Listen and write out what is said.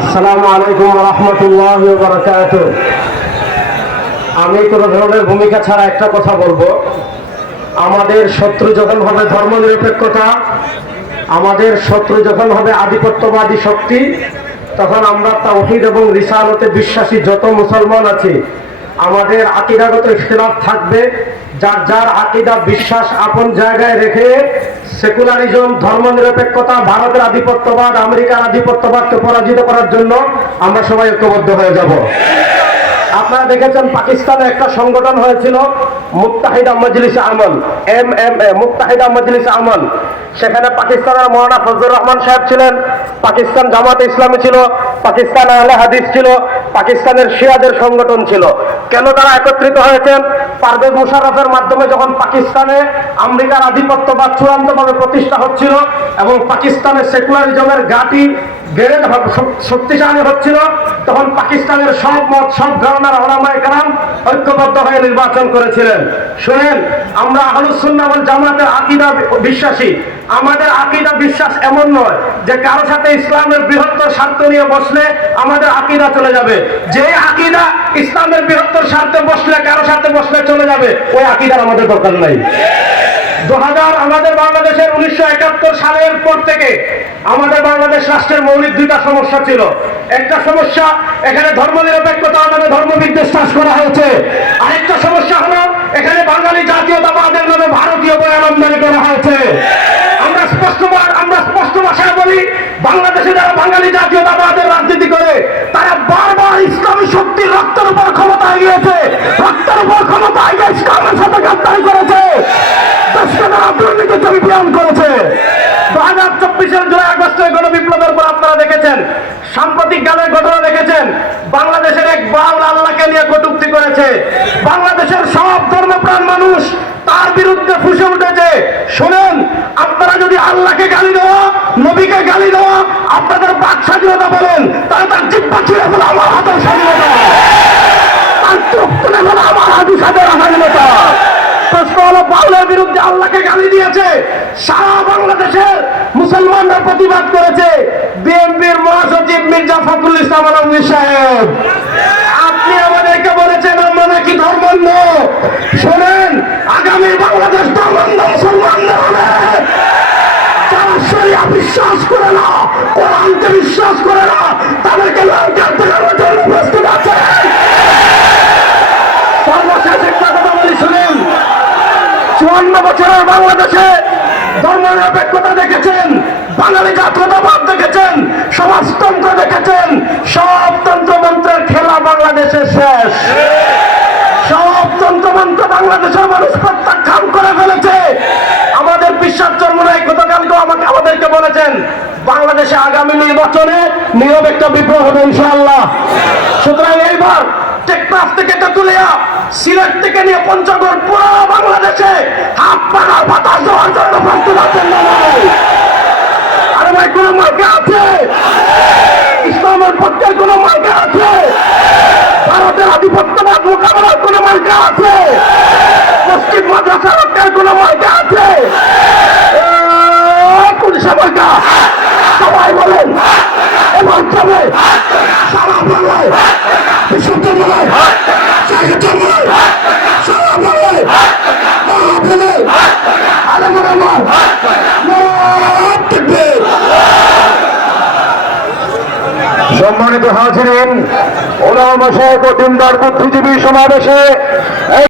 আসসালামু আলাইকুম ওয়া রাহমাতুল্লাহি ওয়া বারাকাতুহু। আমি কোনো ধরনের ভূমিকা ছাড়া একটা কথা বলবো। আমাদের শত্রু যখন হবে ধর্মনিরপেক্ষতা, আমাদের শত্রু যখন হবে আধিপত্যবাদী শক্তি, তখন আমরা তাওহীদ এবং রিসালতে বিশ্বাসী যত মুসলমান আছি, আমাদের আকীদাগত ইখতিলাফ থাকবে। যার যার আকীদা বিশ্বাস আপন জায়গায় রেখে সেকুলারিজম, ধর্মনিরপেক্ষতা, ভারতের আধিপত্যবাদ, আমেরিকার আধিপত্যবাদকে পরাজিত করার জন্য আমরা সবাই ঐক্যবদ্ধ হয়ে যাব। আপনারা দেখেছেন পাকিস্তানে একটা সংগঠন হয়েছিল মুত্তাহিদা মজলিস আমল, MMA, মুত্তাহিদা মজলিস আমল। সেখানে পাকিস্তানের মৌলানা ফজলুর রহমান সাহেব ছিলেন, পাকিস্তান জামাতে ইসলামী ছিল, পাকিস্তান আহলে হাদিস ছিল, পাকিস্তানের শিয়াদের সংগঠন ছিল। কেন তারা একত্রিত হয়েছেন? পারভেজ মুশাররফের মাধ্যমে যখন পাকিস্তানে আমেরিকার আধিপত্যবাদ চূড়ান্তভাবে প্রতিষ্ঠা হচ্ছিল এবং পাকিস্তানের সেকুলারিজমের ঘাঁটি গেড়ে শক্তিশালী হচ্ছিল, তখন পাকিস্তানের সব মত, সব ঘরানার উলামায়ে কেরাম ঐক্যবদ্ধ হয়ে নির্বাচন করেছিলেন। শুনেন, আমরা আহলুস সুন্নাহ ওয়াল জামাতের আকীদা বিশ্বাসী। আমাদের আকীদা বিশ্বাস এমন নয় যে কারো সাথে ইসলামের বৃহত্তর স্বার্থ নিয়ে বসলে আমাদের আকীদা চলে যাবে। যে আকীদা ইসলামের বৃহত্তর স্বার্থে বসলে, কারো সাথে বসলে চলে যাবে, ওই আকীদার আমাদের দরকার নাই। আমাদের বাংলাদেশের 1971 সালের পর থেকে আমাদের বাংলাদেশ রাষ্ট্রের মৌলিক দুইটা সমস্যা ছিল। একটা সমস্যা, এখানে ধর্মনিরপেক্ষতা আমাদের ধর্মবিদ্বেষ চাষ করা হয়েছে। আরেকটা সমস্যা হলো এখানে বাঙালি জাতীয়তাবাদের নামে ভারতীয় বয়ান আমদানি করা হয়েছে। আমরা স্পষ্ট ভাষায় বলি, বাংলাদেশে যারা বাঙালি জাতীয়তাবাদের রাজনীতি করে তারা বারবার ইসলামী শক্তির রক্তের উপর ক্ষমতায় গিয়েছে, রক্তের উপর ক্ষমতায় গিয়ে ইসলামের সাথে গাদ্দারি করেছে, করেছে। 2024 জুলাই আগস্টের গণবিপ্লবের পর আপনারা দেখেছেন, সাম্প্রতিক কালের ঘটনা দেখেছেন, বাংলাদেশের এক বাউল আল্লাহকে নিয়ে কটূক্তি করেছে। বাংলাদেশের সব ধর্মপ্রাণ মানুষ তার বিরুদ্ধে ফুঁসে উঠেছে। শুনেন, আপনারা যদি আল্লাহকে গালি দেওয়া, নবীকে গালি দেওয়া আপনাদের বাক স্বাধীনতা বলেন, তাহলে তার জিহ্বা ছিঁড়ে ফেলে আমার হাতের স্বাধীনতা, তার চোখ তুলে ফেলে আমার হাতি সাথে স্বাধীনতা। প্রশ্ন হলো, বাউলের বিরুদ্ধে আল্লাহকে গালি দিয়েছে, সারা বাংলাদেশের মুসলমানরা প্রতিবাদ করেছে। বিএনপির মহাসচিব মির্জা ফখরুল ইসলাম আলমগীর সাহেব, আপনি আমাদেরকে বলেছেন আমরা নাকি ধর্মান্ধ। শোনেন, আগামী বাংলাদেশ ধর্মান্ধ মুসলমানদের হবে। যারা শরিয়া বিশ্বাস করে না, কোরআনকে বিশ্বাস করে না, তাদেরকে লঙ্কার দেখানোর জন্য প্রস্তুত আছে। সর্বশেষ একটা কথা বলি, শুনেন, 54 বছরের বাংলাদেশে ধর্মনিরপেক্ষতা দেখেছেন, বাঙালি জাতীয়তাবাদ দেখেছেন, সমাজতন্ত্র দেখেছেন, সব তন্ত্রমন্ত্রের খেলা বাংলাদেশে শেষ। সব তন্ত্রমন্ত্র বাংলাদেশের মানুষ প্রত্যাখ্যান করে ফেলেছে। আমাদের বিশ্বাস চন্দ্রনায়ক গতকালকে আমাদেরকে বলেছেন, বাংলাদেশে আগামী নির্বাচনে নীরব একটা বিপ্লব হবে ইনশাআল্লাহ। সুতরাং এইবার টেকনাফ থেকে তেতুলিয়া, সিলেট থেকে নিয়ে পঞ্চগড়, পুরো বাংলাদেশে হাত পাখার বাতাস দেওয়ার জন্য প্রস্তুত আছেন না? আরে ভাই, কোন মার্কা আছে? ইসলামের পক্ষের কোন মার্কা আছে? ভারতের আধিপত্যবাদ মোকাবেলার কোন মার্কা আছে? পশ্চিম মাদ্রাসা রক্ষার কোন মার্কা আছে? পুলিশের মার্কা সবাই বলেন এবার যাবে সারা বাংলায়, বিশ্ববিদ্যালয়, সম্মানিত হাজিরিন, ওলামা মাশায়েখ ও দিনদার বুদ্ধিজীবী সমাবেশে